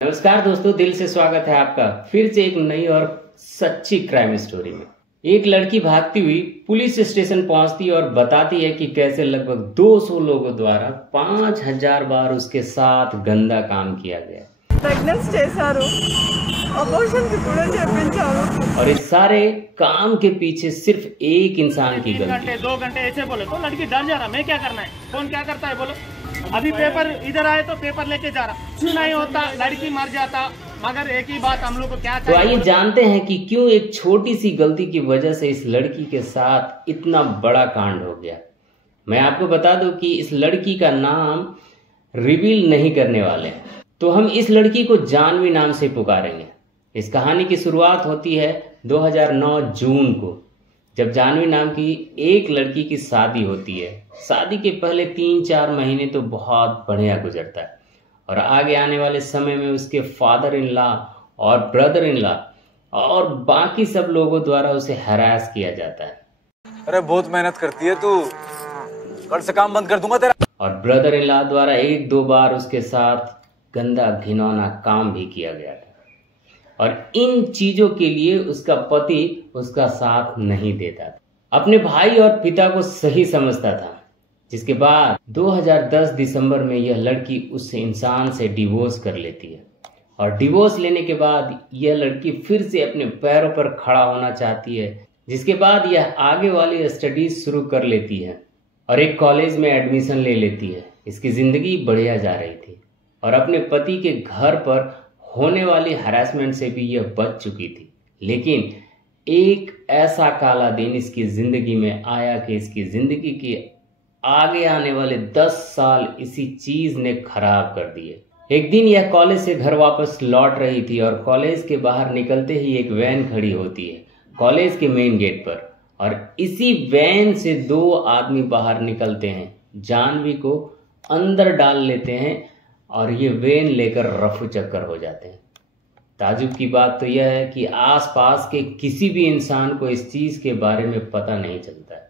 नमस्कार दोस्तों, दिल से स्वागत है आपका फिर से एक नई और सच्ची क्राइम स्टोरी में। एक लड़की भागती हुई पुलिस स्टेशन पहुंचती और बताती है कि कैसे लगभग 200 लोगों द्वारा 5000 बार उसके साथ गंदा काम किया गया और इस सारे काम के पीछे सिर्फ एक इंसान की गलती। 2 घंटे ऐसे बोले तो लड़की डर जा रहा, मैं क्या करना है, कौन क्या करता है बोलो। अभी पेपर इधर आए तो पेपर लेके जा रहा, क्यों नहीं होता, लड़की मर जाता। मगर एक ही बात हम लोग को क्या तो आइए जानते हैं कि क्यों एक छोटी सी गलती की वजह से इस लड़की के साथ इतना बड़ा कांड हो गया। मैं आपको बता दूं कि इस लड़की का नाम रिवील नहीं करने वाले हैं, तो हम इस लड़की को जानवी नाम से पुकारेंगे। इस कहानी की शुरुआत होती है 2009 जून को, जब जानवी नाम की एक लड़की की शादी होती है। शादी के पहले 3-4 महीने तो बहुत बढ़िया गुजरता है और आगे आने वाले समय में उसके फादर इन लॉ और ब्रदर इन लॉ और बाकी सब लोगों द्वारा उसे हरास किया जाता है। अरे बहुत मेहनत करती है तू, कल से काम बंद कर दूंगा तेरा। और ब्रदर इन लॉ द्वारा 1-2 बार उसके साथ गंदा घिनौना काम भी किया गया था और इन चीजों के लिए उसका पति उसका साथ नहीं देता था। अपने भाई और पिता को सही समझता था, जिसके बाद 2010 दिसंबर में यह लड़की उस इंसान से डिवोर्स कर लेती है और डिवोर्स लेने के बाद यह लड़की फिर से अपने पैरों पर खड़ा होना चाहती है, जिसके बाद यह आगे वाली स्टडीज शुरू कर लेती है और एक कॉलेज में एडमिशन ले लेती है। इसकी जिंदगी बढ़िया जा रही थी और अपने पति के घर पर होने वाली हरासमेंट से भी यह बच चुकी थी। लेकिन एक ऐसा काला दिन इसकी जिंदगी में आया कि इसकी जिंदगी के आगे आने वाले 10 साल इसी चीज ने खराब कर दिए। एक दिन यह कॉलेज से घर वापस लौट रही थी और कॉलेज के बाहर निकलते ही एक वैन खड़ी होती है कॉलेज के मेन गेट पर और इसी वैन से 2 आदमी बाहर निकलते हैं, जानवी को अंदर डाल लेते हैं और ये वैन लेकर रफू चक्कर हो जाते हैं। ताजुब की बात तो यह है कि आसपास के किसी भी इंसान को इस चीज़ के बारे में पता नहीं चलता है।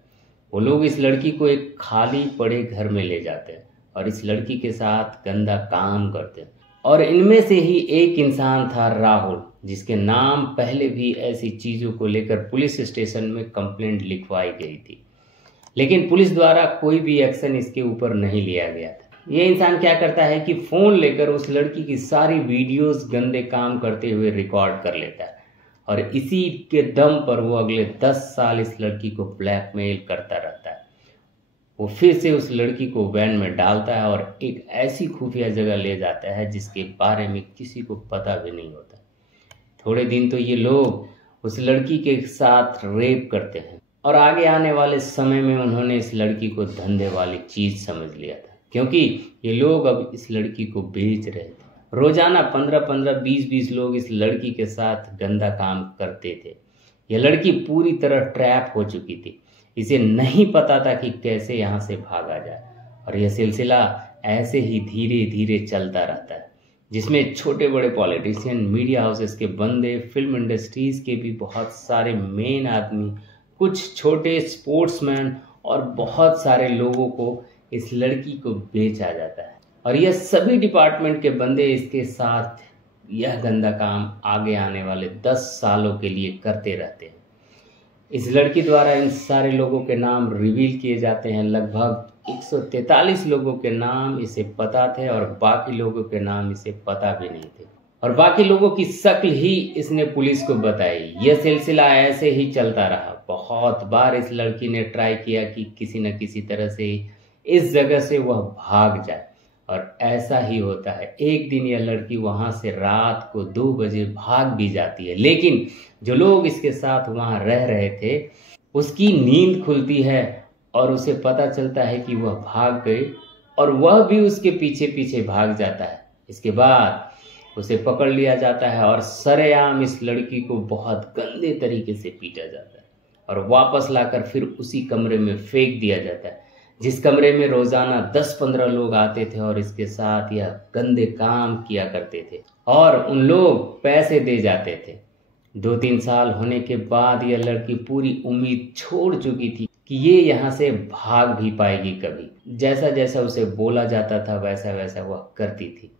वो लोग इस लड़की को एक खाली पड़े घर में ले जाते हैं और इस लड़की के साथ गंदा काम करते हैं। और इनमें से ही एक इंसान था राहुल, जिसके नाम पहले भी ऐसी चीज़ों को लेकर पुलिस स्टेशन में कंप्लेंट लिखवाई गई थी, लेकिन पुलिस द्वारा कोई भी एक्शन इसके ऊपर नहीं लिया गया था। ये इंसान क्या करता है कि फ़ोन लेकर उस लड़की की सारी वीडियोस गंदे काम करते हुए रिकॉर्ड कर लेता है और इसी के दम पर वो अगले 10 साल इस लड़की को ब्लैकमेल करता रहता है। वो फिर से उस लड़की को वैन में डालता है और एक ऐसी खुफिया जगह ले जाता है जिसके बारे में किसी को पता भी नहीं होता। थोड़े दिन तो ये लोग उस लड़की के साथ रेप करते हैं और आगे आने वाले समय में उन्होंने इस लड़की को धंधे वाली चीज़ समझ लिया था, क्योंकि ये लोग अब इस लड़की को बेच रहे थे। रोजाना 15-15, 20-20 लोग इस लड़की के साथ गंदा काम करते थे। यह लड़की पूरी तरह ट्रैप हो चुकी थी। इसे नहीं पता था कि कैसे यहाँ से भागा जाए और यह सिलसिला ऐसे ही धीरे धीरे चलता रहता है, जिसमें छोटे बड़े पॉलिटिशियन, मीडिया हाउसेस के बंदे, फिल्म इंडस्ट्रीज के भी बहुत सारे मेन आदमी, कुछ छोटे स्पोर्ट्समैन और बहुत सारे लोगों को इस लड़की को बेचा जाता है और यह सभी डिपार्टमेंट के बंदे इसके साथ यह गंदा काम आगे आने वाले 10 सालों के लिए करते रहते हैं। इस लड़की द्वारा इन सारे लोगों के नाम रिवील किए जाते हैं। लगभग 143 लोगों के नाम इसे पता थे और बाकी लोगों के नाम इसे पता भी नहीं थे और बाकी लोगों की शक्ल ही इसने पुलिस को बताई। यह सिलसिला ऐसे ही चलता रहा। बहुत बार इस लड़की ने ट्राई किया कि किसी न किसी तरह से इस जगह से वह भाग जाए और ऐसा ही होता है। एक दिन यह लड़की वहां से रात को 2 बजे भाग भी जाती है, लेकिन जो लोग इसके साथ वहां रह रहे थे उसकी नींद खुलती है और उसे पता चलता है कि वह भाग गई और वह भी उसके पीछे पीछे भाग जाता है। इसके बाद उसे पकड़ लिया जाता है और सरेआम इस लड़की को बहुत गंदे तरीके से पीटा जाता है और वापस लाकर फिर उसी कमरे में फेंक दिया जाता है, जिस कमरे में रोजाना 10-15 लोग आते थे और इसके साथ यह गंदे काम किया करते थे और उन लोग पैसे दे जाते थे। 2-3 साल होने के बाद यह लड़की पूरी उम्मीद छोड़ चुकी थी कि ये यहाँ से भाग भी पाएगी कभी। जैसा जैसा उसे बोला जाता था वैसा वैसा वह करती थी।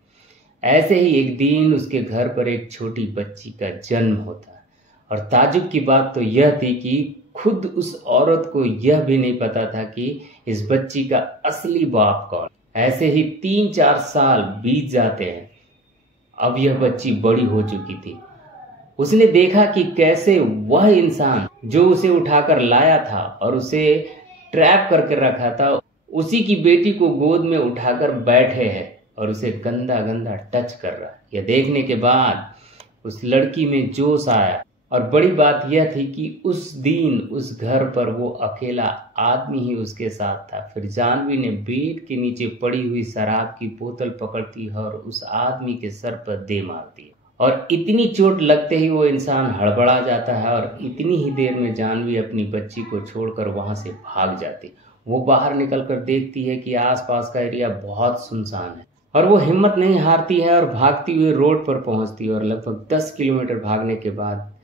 ऐसे ही एक दिन उसके घर पर एक छोटी बच्ची का जन्म होता है और ताज्जुब की बात तो यह थी कि खुद उस औरत को यह भी नहीं पता था कि इस बच्ची का असली बाप कौन। ऐसे ही 3-4 साल बीत जाते हैं। अब यह बच्ची बड़ी हो चुकी थी। उसने देखा कि कैसे वह इंसान जो उसे उठाकर लाया था और उसे ट्रैप करके रखा था, उसी की बेटी को गोद में उठाकर बैठे हैं और उसे गंदा गंदा टच कर रहा है। यह देखने के बाद उस लड़की में जोश आया और बड़ी बात यह थी कि उस दिन उस घर पर वो अकेला आदमी ही उसके साथ था। फिर जाह्नवी ने बेड के नीचे पड़ी हुई शराब की बोतल पकड़ती है और उस आदमी के सर पर दे मारती है और इतनी चोट लगते ही वो इंसान हड़बड़ा जाता है और इतनी ही देर में जाह्नवी अपनी बच्ची को छोड़कर वहां से भाग जाती। वो बाहर निकलकर देखती है कि आसपास का एरिया बहुत सुनसान है और वो हिम्मत नहीं हारती है और भागती हुई रोड पर पहुंचती है और लगभग 10 किलोमीटर भागने के बाद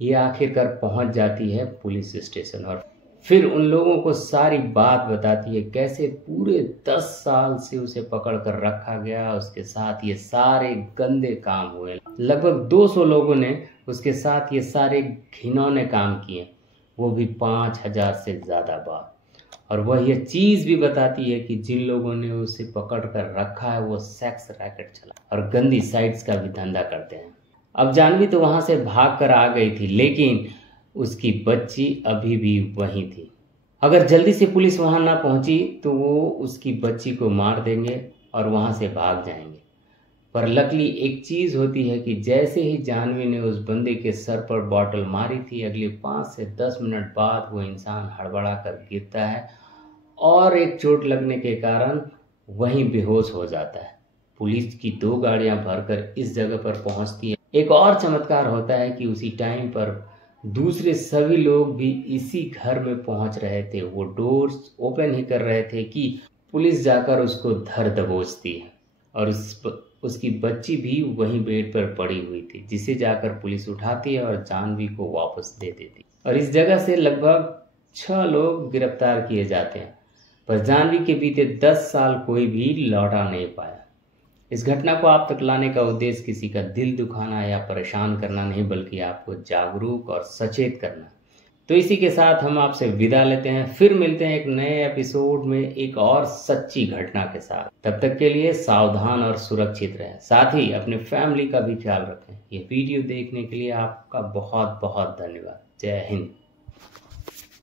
ये आखिरकार पहुंच जाती है पुलिस स्टेशन और फिर उन लोगों को सारी बात बताती है कैसे पूरे 10 साल से उसे पकड़ कर रखा गया, उसके साथ ये सारे गंदे काम हुए। लगभग 200 लोगों ने उसके साथ ये सारे घिनौने काम किए, वो भी 5000 से ज़्यादा बार। और वह यह चीज़ भी बताती है कि जिन लोगों ने उसे पकड़ कर रखा है वो सेक्स रैकेट चला और गंदी साइट्स का भी धंधा करते हैं। अब जाह्नवी तो वहाँ से भाग कर आ गई थी, लेकिन उसकी बच्ची अभी भी वहीं थी। अगर जल्दी से पुलिस वहाँ ना पहुँची तो वो उसकी बच्ची को मार देंगे और वहाँ से भाग जाएंगे। पर लकीली एक चीज़ होती है कि जैसे ही जाह्नवी ने उस बंदे के सर पर बॉटल मारी थी, अगले 5 से 10 मिनट बाद वो इंसान हड़बड़ा कर गिरता है और एक चोट लगने के कारण वहीं बेहोश हो जाता है। पुलिस की 2 गाड़ियां भरकर इस जगह पर पहुंचती है। एक और चमत्कार होता है कि उसी टाइम पर दूसरे सभी लोग भी इसी घर में पहुंच रहे थे। वो डोर्स ओपन ही कर रहे थे कि पुलिस जाकर उसको धर दबोचती है और उसकी बच्ची भी वहीं बेड पर पड़ी हुई थी, जिसे जाकर पुलिस उठाती है और जाह्नवी को वापस दे देती। और इस जगह से लगभग 6 लोग गिरफ्तार किए जाते हैं, पर जाह्नवी के बीते 10 साल कोई भी लौटा नहीं पाया। इस घटना को आप तक लाने का उद्देश्य किसी का दिल दुखाना या परेशान करना नहीं, बल्कि आपको जागरूक और सचेत करना। तो इसी के साथ हम आपसे विदा लेते हैं। फिर मिलते हैं एक नए एपिसोड में एक और सच्ची घटना के साथ। तब तक के लिए सावधान और सुरक्षित रहें, साथ ही अपने फैमिली का भी ख्याल रखें। ये वीडियो देखने के लिए आपका बहुत बहुत धन्यवाद। जय हिंद।